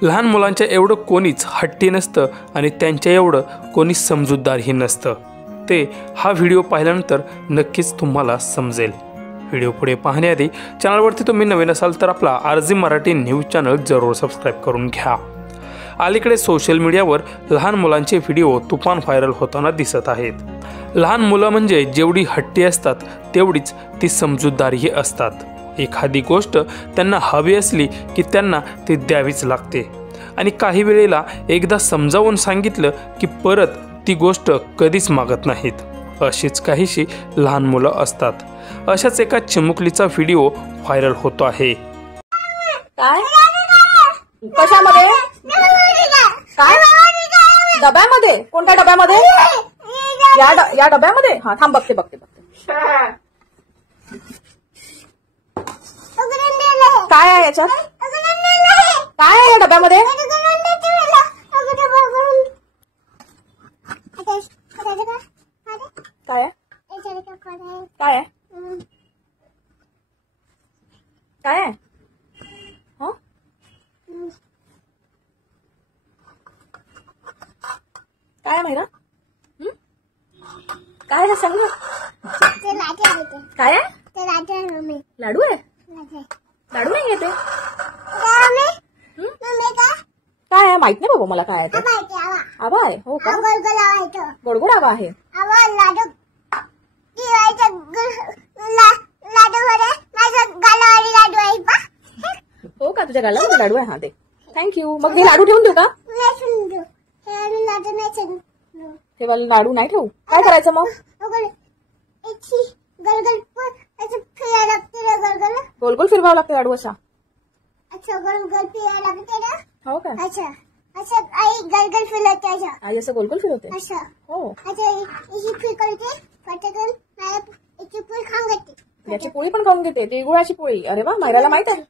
लहान मुलांच्या एवढं कोणीच हट्टी नसतं आणि त्यांच्या एवढं कोणी समजूतदारही नसतं. ते हा व्हिडिओ पाहिल्यानंतर नक्कीच तुम्हाला समजेल. व्हिडिओ पुढे पाहण्याआधी चॅनलवरती तुम्ही नवीन असाल तर आपला RG मराठी न्यूज चॅनल जरूर सबस्क्राईब करून घ्या. अलीकडे सोशल मीडियावर लहान मुलांचे व्हिडिओ तुफान व्हायरल होताना दिसत आहेत. लहान मुलं म्हणजे जेवढी हट्टी असतात तेवढीच ती समजूतदारही असतात. एखादी गोष्ट त्यांना हवी असली की त्यांना ती द्यावीच लागते आणि काही वेळेला एकदा समजावून सांगितलं की परत ती गोष्ट कधीच मागत नाहीत. अशीच काहीशी लहान मुलं असतात. अशाच एका चिमुकलीचा व्हिडिओ व्हायरल होतो आहे. काय कशामध्ये काय डब्यामध्ये? कोणत्या डब्यामध्ये? या डब्यामध्ये? हा थांब बघते. काय आहे याच्यात? काय आहे या डब्यामध्ये? काय काय आहे? काय आहे? काय आहे महिरा? काय आहे सांग ना. काय आहे? लाडू आहे? लाडू नाही येते. काय आहे माहित नाही बाबा मला. काय आहे ते? आवा आहे. हो का? गोडगोड आवा आहे. हो का? तुझ्या गालामध्ये लाडू आहे? हा दे. थँक्यू. मग हे लाडू ठेवून देऊ का? तेव्हा लाडू नाही ठेवू. काय करायचं मग? गोल गोल फिरवावं लागतं लाडू असा. हो का? आई असं गोल गोल फिरवते. हो. याची पोळी पण खाऊन घेते. ती गुळाची पोळी. अरे वा, मायराला माहित आहे.